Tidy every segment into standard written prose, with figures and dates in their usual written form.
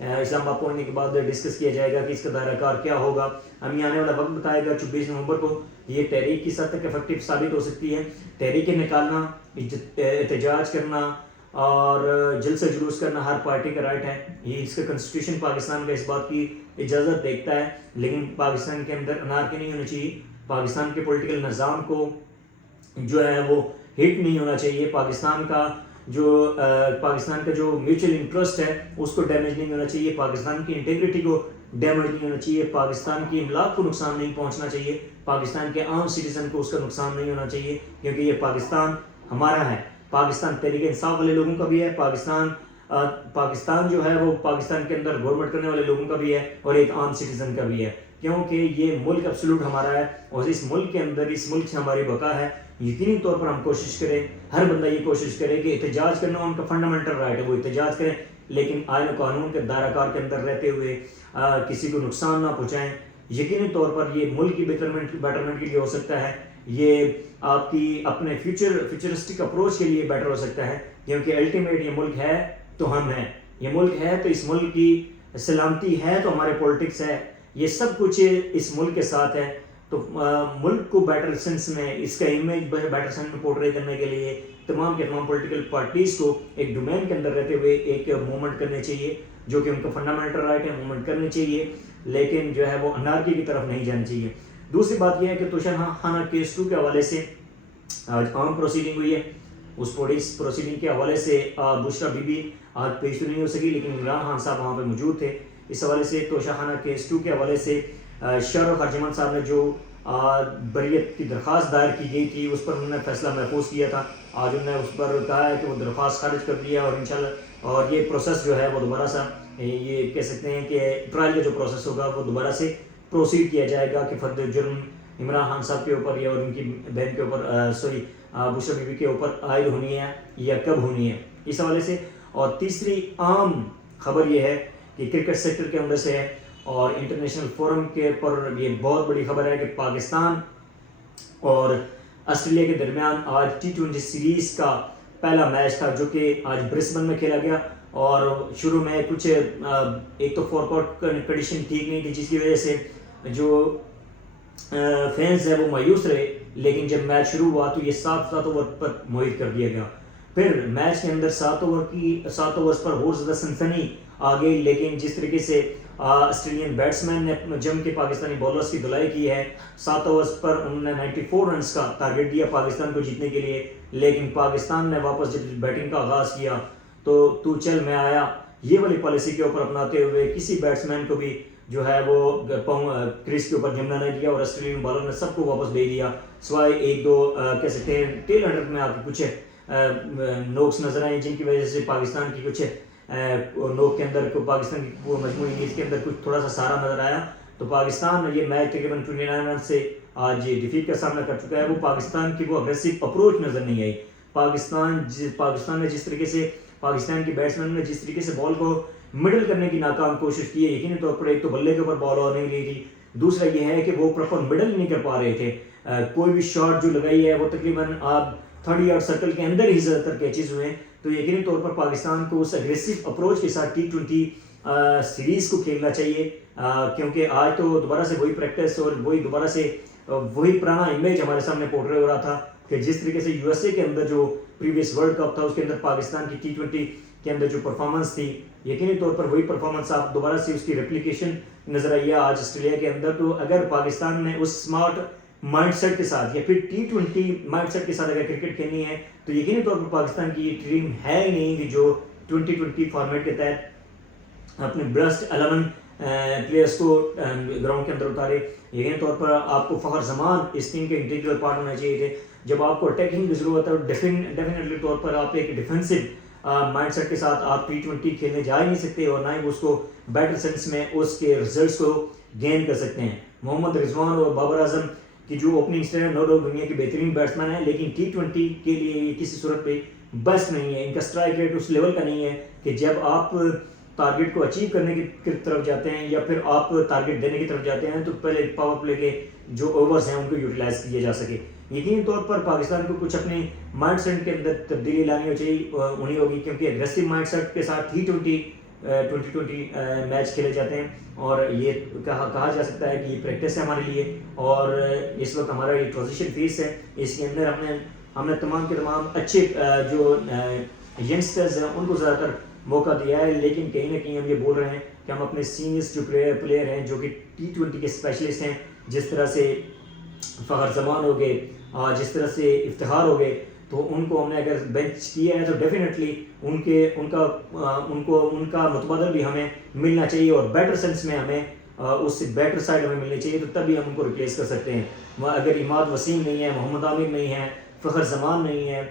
اسلام آباد پہنچنے کے بعد ڈسکس کیا جائے گا کہ اس کا دائرہ کار کیا ہوگا. ہمیں آنے والا وقت بتائے گا. 24 نومبر کو یہ تحریک کس حد تک افیکٹو ثابت ہو سکتی ہے. تحریکیں نکالنا، احتجاج کرنا اور جلسہ جلوس کرنا ہر پارٹی کا رائٹ ہے. یہ اس کا کنسٹیٹیوشن پاکستان کا اس بات کی اجازت دیتا ہے، لیکن پاکستان کے اندر انارکی نہیں ہونا چاہیے. پاکستان کے پولیٹیکل نظام کو جو ہے وہ ہٹ نہیں ہونا چاہیے. پاکستان کا جو میوچل انٹرسٹ ہے اس کو ڈیمیج نہیں ہونا چاہیے. پاکستان کی انٹیگریٹی کو ڈیمیج نہیں ہونا چاہیے. پاکستان کی املاک کو نقصان نہیں پہنچنا چاہیے. پاکستان کے عام سٹیزن کو اس کا نقصان نہیں ہونا چاہیے، کیونکہ یہ پاکستان ہمارا ہے. پاکستان تحریک انصاف والے لوگوں کا بھی ہے. پاکستان جو ہے وہ پاکستان کے اندر گورنمنٹ کرنے والے لوگوں کا بھی ہے اور ایک عام سٹیزن کا بھی ہے، کیونکہ یہ ملک ایبسولوٹ ہمارا ہے اور اس ملک کے اندر اس ملک سے ہماری بقا ہے. یقینی طور پر ہم کوشش کریں، ہر بندہ یہ کوشش کرے کہ احتجاج کرنا ان کا فنڈامنٹل رائٹ ہے، وہ احتجاج کریں، لیکن آئین و قانون کے دائرہ کار کے اندر رہتے ہوئے کسی کو نقصان نہ پہنچائیں. یقینی طور پر یہ ملک کی بیٹرمنٹ کے لیے ہو سکتا ہے، یہ آپ کی اپنے فیوچرسٹک اپروچ کے لیے بیٹر ہو سکتا ہے، کیونکہ الٹیمیٹ یہ ملک ہے تو ہم ہیں، یہ ملک ہے تو اس ملک کی سلامتی ہے تو ہمارے پولیٹکس ہے، یہ سب کچھ اس ملک کے ساتھ ہے. تو ملک کو بیٹر سینس میں، اس کا امیج بیٹر سینس میں پورٹری کرنے کے لیے تمام کے تمام پولیٹیکل پارٹیز کو ایک ڈومین کے اندر رہتے ہوئے ایک موومنٹ کرنے چاہیے، جو کہ ان کا فنڈامنٹل رائٹ ہے، موومنٹ کرنے چاہیے، لیکن جو ہے وہ انارکی کی طرف نہیں جانا چاہیے. دوسری بات یہ ہے کہ توشہ خانہ کیس 2 کے حوالے سے آج عام پروسیڈنگ ہوئی ہے. اس پروسیڈنگ کے حوالے سے بشرا بی بی آج پیش تو نہیں ہو سکی، لیکن عمران خان صاحب وہاں پہ موجود تھے. اس حوالے سے توشہ خانہ کیس 2 کے حوالے سے شاہ رخ ارجمند صاحب نے جو بریت کی درخواست دائر کی گئی تھی اس پر انہوں نے فیصلہ محفوظ کیا تھا. آج انہوں نے اس پر کہا ہے کہ وہ درخواست خارج کر دیا اور انشاءاللہ اور یہ پروسیس جو ہے وہ دوبارہ سے یہ کہہ سکتے ہیں کہ ٹرائل کا جو پروسیس ہوگا وہ دوبارہ سے پروسیڈ کیا جائے گا کہ فرد جرم عمران خان صاحب کے اوپر یا اور ان کی بہن کے اوپر بشرا بی بی کے اوپر عائد ہونی ہے یا کب ہونی ہے اس حوالے سے. اور تیسری عام خبر یہ ہے کہ کرکٹ سیکٹر کے اندر سے ہے اور انٹرنیشنل فورم کے پر یہ بہت بڑی خبر ہے کہ پاکستان اور آسٹریلیا کے درمیان آج T20 سیریز کا پہلا میچ تھا، جو کہ آج برسبن میں کھیلا گیا. اور شروع میں کچھ ایک تو فورکاٹ کنڈیشن ٹھیک نہیں تھی، جس کی وجہ سے جو فینس ہے وہ مایوس رہے، لیکن جب میچ شروع ہوا تو یہ 7 اوور پر محیط کر دیا گیا. پھر میچ کے اندر 7 اوورز پر اور زیادہ سنسنی آ گئی، لیکن جس طریقے سے آسٹریلین بیٹسمین نے جم کے پاکستانی بولرز کی دھلائی کی ہے، 7 اوورز پر انہوں نے 94 رنز کا ٹارگٹ دیا پاکستان کو جیتنے کے لیے، لیکن پاکستان نے واپس جب بیٹنگ کا آغاز کیا تو چل میں آیا یہ والی پالیسی کے اوپر اپناتے ہوئے کسی بیٹسمین کو بھی جو ہے وہ کریز کے اوپر جمنا نہیں دیا اور آسٹریلین بالر نے سب کو واپس بھیج دیا، سوائے ایک دو کہہ سکتے ہیں ٹیل ہنڈر میں آ کے کچھ نوکس نظر آئے، جن کی وجہ سے پاکستان کی کچھ نوک کے اندر پاکستان کی مجموعی اننگز کے اندر کچھ تھوڑا سا سہارا نظر آیا. تو پاکستان یہ میچ تقریباً 29 رن سے آج ڈیفیٹ کا سامنا کر چکا ہے. وہ پاکستان کی وہ اگریسو اپروچ نظر نہیں آئی. پاکستان نے جس طریقے سے پاکستان کی بیٹسمین نے جس طریقے سے بال کو مڈل کرنے کی ناکام کوشش کی ہے، یقینی طور پر ایک تو بلے کے اوپر بال اور نہیں رہی تھی، دوسرا یہ ہے کہ وہ پراپر مڈل نہیں کر پا رہے تھے. کوئی بھی شاٹ جو لگائی ہے وہ تقریباً آپ 30 یارڈ سرکل کے اندر ہی زیادہ تر کیچز ہوئے ہیں. تو یقینی طور پر پاکستان کو اس اگریسو اپروچ کے ساتھ T20 سیریز کو کھیلنا چاہیے، کیونکہ آج تو دوبارہ سے وہی پریکٹس اور وہی دوبارہ سے وہی پرانا امیج ہمارے سامنے پورٹرے ہو رہا تھا کہ جس طریقے سے USA کے اندر جو پریویس ورلڈ کپ تھا اس کے اندر پاکستان کی T20 کے اندر جو پرفارمنس تھی، یقینی طور پر وہی پرفارمنس آپ دوبارہ سے اس کی ریپلیکیشن نظر آئی ہے آج آسٹریلیا کے اندر. تو اگر پاکستان نے اس اسمارٹ مائنڈ سیٹ کے ساتھ یا پھر T20 مائنڈ سیٹ کے ساتھ اگر کرکٹ کھیلنی ہے تو یقینی طور پر پاکستان کی یہ ٹیم ہے ہی نہیں کہ جو 2020 فارمیٹ کے تحت اپنے بیسٹ 11 پلیئرس کو گراؤنڈ کے اندر اتارے. یقینی طور پر آپ کو فخر زمان اس ٹیم کے انٹیگرل پارٹ ہونا چاہیے تھے. جب آپ کو اٹیکنگ کی ضرورت ہے ڈیفینیٹلی طور پر آپ ایک ڈیفینسو مائنڈ سیٹ کے ساتھ آپ T20 کھیلنے جا ہی نہیں سکتے اور نہ ہی اس کو بیٹر سینس میں اس کے ریزلٹس کو گین کر سکتے ہیں. محمد رضوان اور بابر اعظم کی جو اوپننگ اسٹینڈ نو ڈاؤٹ دنیا کے بہترین بیٹسمین ہیں، لیکن T20 کے لیے یہ کسی صورت پہ بیسٹ نہیں ہے. ان کا اسٹرائک ریٹ اس لیول کا نہیں ہے کہ جب آپ ٹارگٹ کو اچیو کرنے کی طرف جاتے ہیں یا پھر آپ ٹارگٹ دینے کی طرف جاتے ہیں تو پہلے پاور پلے کے جو اوورز ہیں ان کو یوٹیلائز کیا جا سکے. یقینی طور پر پاکستان کو کچھ اپنے مائنڈ سیٹ کے اندر تبدیلی لانی ہونی ہوگی، کیونکہ اگریسو مائنڈ سیٹ کے ساتھ T20 2020 میچ کھیلے جاتے ہیں، اور یہ کہا جا سکتا ہے کہ یہ پریکٹس ہے ہمارے لیے، اور اس وقت ہمارا یہ ٹرانزیشن فیس ہے، اس کے اندر ہم نے تمام کے تمام اچھے جو ینگسٹرز ہیں ان کو زیادہ تر موقع دیا ہے، لیکن کہیں نہ کہیں ہم یہ بول رہے ہیں کہ ہم اپنے سینئرس جو پلیئر ہیں جو کہ T20 کے اسپیشلسٹ ہیں، جس طرح سے فخر زمان ہو گئے، جس طرح سے افتخار ہو گئے، تو ان کو ہم نے اگر بینچ کیا ہے تو ڈیفینیٹلی ان کا متبادل بھی ہمیں ملنا چاہیے، اور بیٹر سینس میں ہمیں اس سے بیٹر سائڈ ہمیں ملنی چاہیے، تو تبھی ہم ان کو ریپلیس کر سکتے ہیں۔ اگر عماد وسیم نہیں ہے، محمد عامر نہیں ہے، فخر زمان نہیں ہے،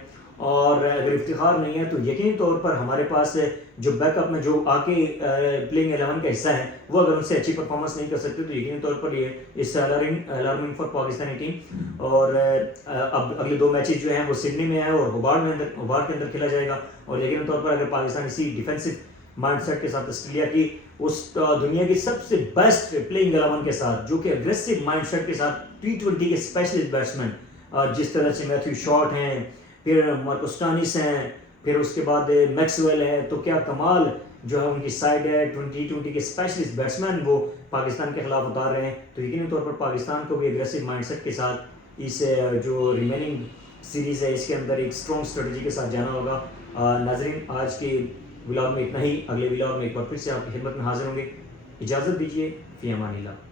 اور اگر افتخار نہیں ہے، تو یقینی طور پر ہمارے پاس جو بیک اپ میں جو آ کے پلینگ 11 کا حصہ ہے، وہ اگر ان سے اچھی پرفارمنس نہیں کر سکتے تو یقینی طور پر یہ اس سے الارمنگ فار پاکستانی ٹیم۔ اور اب اگلے 2 میچز جو ہیں وہ سڈنی میں ہیں اور ہوبارٹ کے اندر کھیلا جائے گا، اور یقینی طور پر اگر پاکستان اسی ڈیفینسو مائنڈ سیٹ کے ساتھ آسٹریلیا کی اس دنیا کی سب سے بیسٹ پلینگ 11 کے ساتھ، جو کہ اگریسو مائنڈ سیٹ کے ساتھ T20 کے اسپیشلسٹ بیٹسمین جس طرح سے میتھیو شارٹ ہیں، پھر مارکو سٹانس ہیں، پھر اس کے بعد میکسویل ہے، تو کیا کمال جو ہے ان کی سائڈ ہے، T20 کے اسپیشلسٹ بیٹسمین وہ پاکستان کے خلاف اتار رہے ہیں، تو یقینی طور پر پاکستان کو بھی اگریسو مائنڈ سیٹ کے ساتھ اس جو ریمیننگ سیریز ہے اس کے اندر ایک اسٹرانگ اسٹریٹجی کے ساتھ جانا ہوگا۔ ناظرین، آج کے ولاگ میں اتنا ہی، اگلے ولاگ میں ایک بار پھر سے آپ کی خدمت میں حاضر ہوں گے، اجازت دیجیے، فی امان اللہ۔